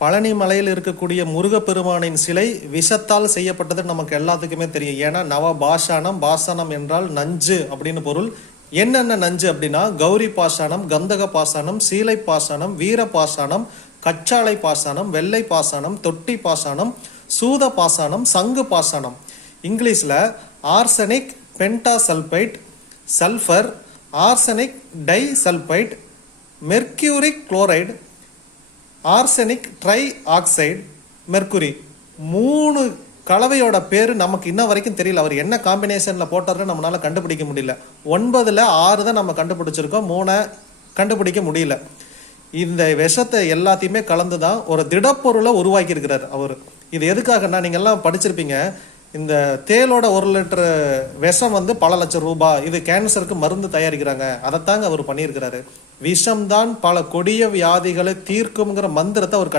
பழனி மலையில் இருக்கக்கூடிய முருகப்பெருமானின் சிலை விஷத்தால் செய்யப்பட்டது நமக்கு எல்லாத்துக்குமே தெரியும். ஏன்னா நவபாஷானம், பாஷானம் என்றால் நஞ்சு அப்படின்னு பொருள். என்னென்ன நஞ்சு அப்படின்னா கௌரி பாஷானம், கந்தக பாஷானம், சீலை பாஷானம், வீர பாஷானம், கச்சாலை பாஷானம், வெள்ளை பாஷானம், தொட்டி பாஷானம், சூத பாஷானம், சங்கு பாஷானம். இங்கிலீஷில் arsenic pentasulphide, sulphur, arsenic di sulphide, mercuric chloride, arsenic tri oxide, mercury. 3 கலவையோட பேர் நமக்கு இன்ன வரைக்கும் தெரியல. அவர் என்ன காம்பினேஷனில் போட்டாருன்னு நம்மளால கண்டுபிடிக்க முடியல. 9ல் 6 தான் நம்ம கண்டுபிடிச்சிருக்கோம், 3 கண்டுபிடிக்க முடியல. இந்த விஷத்தை எல்லாத்தையுமே கலந்து தான் ஒரு திடப்பொருளை உருவாக்கி இருக்கிறார் அவர். இது எதுக்காகன்னா, நீங்கள் எல்லாம் படிச்சிருப்பீங்க, இந்த தேலோட 1 லிட்டர் விஷம் பல லட்சம் ரூபாய், இது கேன்சருக்கு மருந்து தயாரிக்கிறாங்க, அதைத்தாங்க அவர் பண்ணியிருக்கிறாரு. விஷம்தான் பல கொடிய வியாதிகளை தீர்க்கும்ங்கிற மந்திரத்தை அவர்